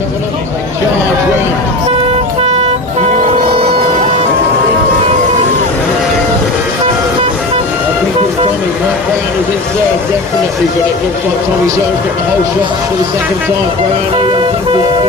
Charge round. I think it's Tommy. Mark Brown is in third, definitely, but it looks like Tommy Searle's got the whole shot for the second time. Brown, I think